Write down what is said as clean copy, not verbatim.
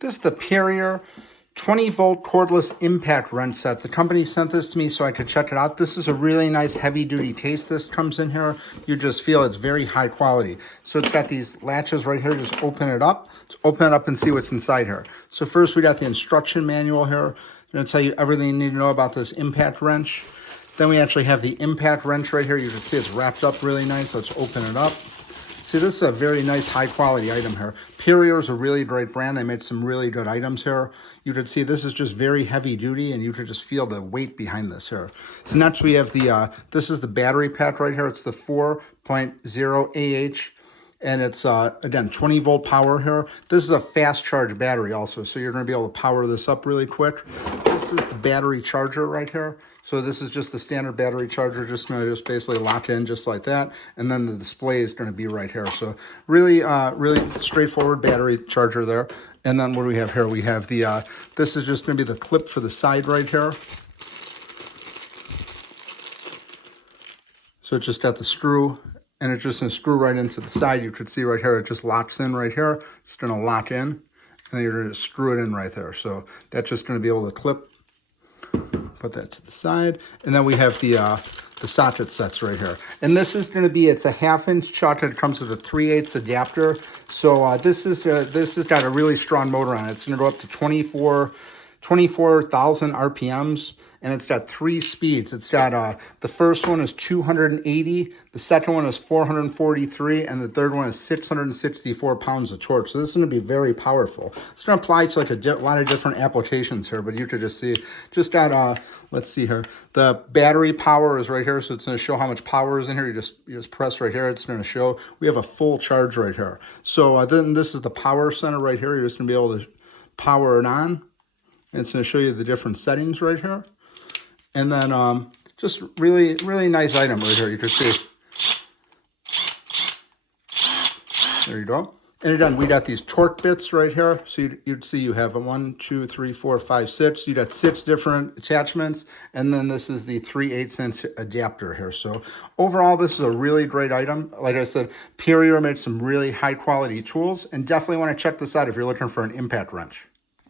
This is the PARRIOR 20-volt cordless impact wrench set. The company sent this to me so I could check it out. This is a really nice heavy-duty case this comes in here. You just feel it's very high quality. So it's got these latches right here. Just open it up. Let's open it up and see what's inside here. So first we got the instruction manual here. I'm going to tell you everything you need to know about this impact wrench. Then we actually have the impact wrench right here. You can see it's wrapped up really nice. Let's open it up. See, this is a very nice, high-quality item here. PARRIOR is a really great brand. They made some really good items here. You could see this is just very heavy-duty, and you could just feel the weight behind this here. So next we have the, this is the battery pack right here. It's the 4.0 AH, and it's, again, 20-volt power here. This is a fast-charge battery also, so you're going to be able to power this up really quick. This is the battery charger right here. So this is just the standard battery charger, just going to just basically lock in just like that. And then the display is going to be right here. So really, really straightforward battery charger there. And then what do we have here? We have the, this is just going to be the clip for the side right here. So it's just got the screw, and it's just going to screw right into the side. You could see right here, it just locks in right here. It's going to lock in, and then you're going to screw it in right there. So that's just going to be able to clip. Put that to the side. And then we have the socket sets right here. And this is going to be, it's a 1/2-inch socket. It comes with a 3/8 adapter. So this has got a really strong motor on it. It's going to go up to 24,000 RPMs. And it's got 3 speeds. It's got, the first one is 280, the second one is 443, and the third one is 664 pounds of torque. So this is going to be very powerful. It's going to apply to like a lot of different applications here, but you could just see, just got, let's see here. The battery power is right here, so it's going to show how much power is in here. You just press right here. It's going to show. We have a full charge right here. So then this is the power center right here. You're just going to be able to power it on. And it's going to show you the different settings right here. And then just really, really nice item right here. You can see. There you go. And again, we got these torque bits right here. So you'd see you have a 1, 2, 3, 4, 5, 6. You got 6 different attachments. And then this is the 3/8-inch adapter here. So overall, this is a really great item. Like I said, PARRIOR made some really high quality tools, and definitely want to check this out if you're looking for an impact wrench.